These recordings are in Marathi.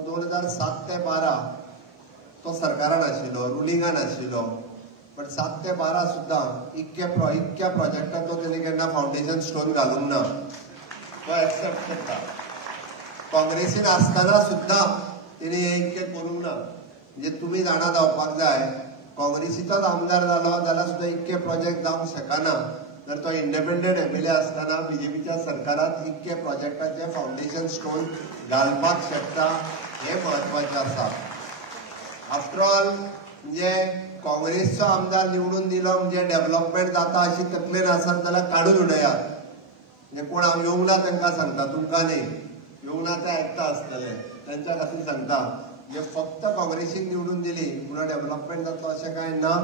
तो 2007 ते 12 तो सरकारान आशिल्लो, रुलिंगान आशिल्लो. पण 7 ते 12 सुद्धा इतक्या प्रोजेक्टात तो तेणी केन्ना फाउंडेशन स्टोन घालूंक ना. तो एक्सेप्ट करता. काँग्रेसीन आसतना सुद्धा तेणी हे इतकें करूंक ना. म्हणजे तुम्ही जाणा जावपाक जाय, काँग्रेसीचोच आमदार जालो जाल्यार सुद्धा इतके प्रोजेक्ट जावंक शकना. जर तो इंडिपेंडंट एमएलए असताना बीजेपीच्या सरकारात इतके प्रोजेक्टाचे फाउंडेशन स्टोन घालपाक शकता, हे महत्वाचे आसा. आफ्टर ऑल म्हणजे काँग्रेसचो आमदार निवडून दिलो म्हणजे डेव्हलपमेंट जाता अशी तकलेन आसत जाल्यार काडून उडयात. म्हणजे कोण हांव येवंक ना तांकां सांगता, तुमकां न्ही, येवंक ना ते आयकता आसतले, तांच्या खातीर सांगता. म्हणजे फक्त काँग्रेसीन निवडून दिली म्हणून डेव्हलपमेंट जातलो अशें कांय ना.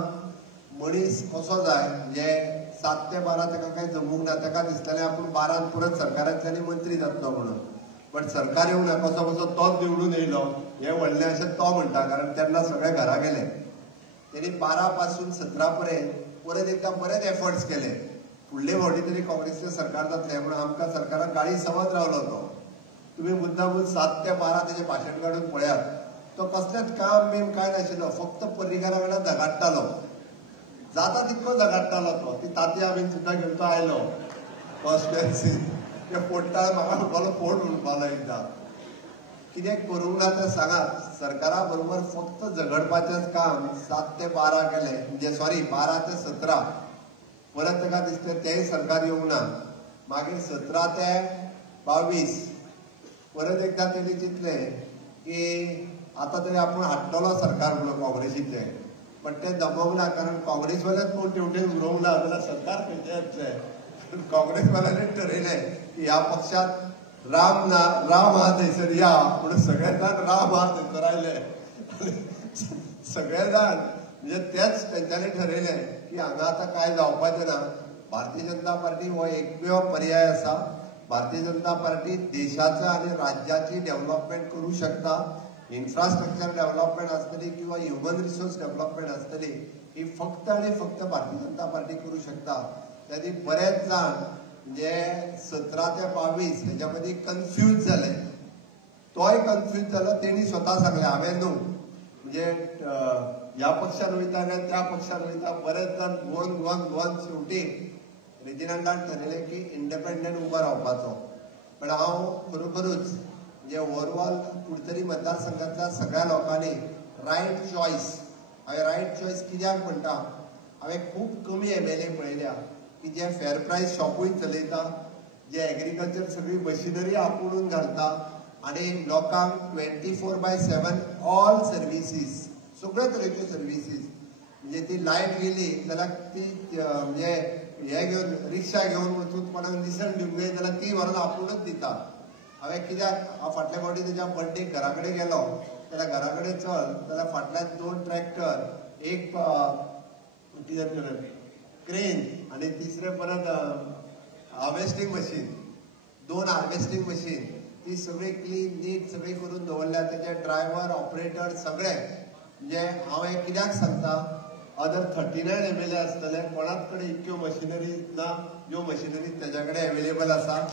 मनीस कसो जाय, म्हणजे 7 ते 12 ताका कांय जमूंक ना. ताका दिसतालें आपूण 12 परत सरकारांतल्यान मंत्री जातलो म्हणून. पण सरकार येवंक ना, कसो तोच निवडून येयलो हे व्हडलें अशें तो म्हणटा, कारण तेन्ना सगळे घरा गेले. तेणी 12 पासून 17 पर्यंत परत एकदा बरेच एफर्ट्स केले. फुडले फावटी तरी काँग्रेसचें सरकार जातलें म्हणून आमकां सरकाराक गाळी समज रावलो तो. तुम्ही मुद्दामून 7 ते 12 तेजें भाशण काडून पळयात. तो कसलेंच काम बीम कांय नाशिल्लो, फक्त पर्रीकारा कडेन झगडटालो. जाता तितको झगडटालो तो. ती तातयां बीन सुद्दां घेवन तो आयलो कॉन्स्टिट्युएन्सी. ते फोडटा, म्हाका म्हणपालो फोड म्हणपालो एकदां. कितें करूंक ना तें सांगात. सरकारा बरोबर फक्त झगडपाचेंच काम 7 ते 12 केलें. म्हणजे सॉरी 12 ते 17. परत ताका दिसलें तेंय सरकार येवंक ना. मागीर 17 ते 22 परत एकदा तेणी चिंतलें की आतां तरी आपूण हाडटलो सरकार म्हणून काँग्रेसीचें. पण तें जमोंक ना, कारण काँग्रेसवाल्याच कोण तेवटेन उडोवंक ना जाल्यार सरकार खंयचें येतलें. काँग्रेसवाल्यांनी ठरयलें की ह्या पक्षात राम हा थंयसर या म्हणून सगळे जाण राम हा थंयसर आयले. सगळे जाण म्हणजे तेच तेंच्यांनी ठरयलें की हांगा आतां कांय जावपाचें ना. भारतीय जनता पार्टी हो एकमेव पर्याय आसा. भारतीय जनता पार्टी देशाचं आणि राज्याची डेव्हलपमेंट करू शकता. इन्फ्रास्ट्रक्चर डेव्हलपमेंट आसतली किंवा ह्युमन रिसोर्स डेव्हलपमेंट आसतली, ही फक्त आणि फक्त भारतीय जनता पार्टी करू शकता. त्याची बरेच जाण म्हणजे 17 ते 22 हेच्या मध्ये कन्फ्यूज झाले. तोय कन्फ्यूज जालो. तेणी स्वता सांगले हांवें न्हू, म्हणजे ह्या पक्षान वयता काय त्या पक्षान वयता. बरेच जाण गोवन शेवटी रेजिनांडान ठरयलें की इंडिपेंडंट उबो रावपाचो. पण हांव खरोखरूच म्हणजे ओवरऑल कुडचरी मतदारसंघातल्या सगळ्या लोकांनी रायट चॉयस, हांवें रायट चॉयस कित्याक म्हणटा, हांवें खूब कमी एमएलए पळयल्या की जे फेर प्रायस शॉपूय चलयता, जे एग्रीकल्चर सगळी मशिनरी आपुणून घालता आणि लोकांक 24/7 ऑल सर्विसीस, सगळे तरेच्यो सर्विसीस. म्हणजे ती लायट गेली जाल्यार ती म्हणजे हे घेवन रिक्षा घेवन वचून कोणाक निसण दिवंक जाय जाल्यार ती व्हरून आपुणूच दिता. हांवें कित्याक हांव फाटल्या फावटी तेज्या बर्थडेक घरा कडेन गेलो जाल्यार घरा कडेन चल जाल्यार फाटल्यान 2 ट्रॅक्टर, एक कितें क्रेन आणि तिसरे परत हार्वेस्टिंग मशीन, 2 हार्वेस्टिंग मशीन. ती सगळी क्लीन नीट सगळी करून दवरल्या. तेजे ड्रायव्हर ऑपरेटर सगळे. म्हणजे हांव हे कित्याक सांगता, अदर 39 एमएलए आसतले, कोणाच कडेन इतक्यो मशिनरी ना ज्यो मशिनरी तेज्या कडेन अवेलेबल आसा.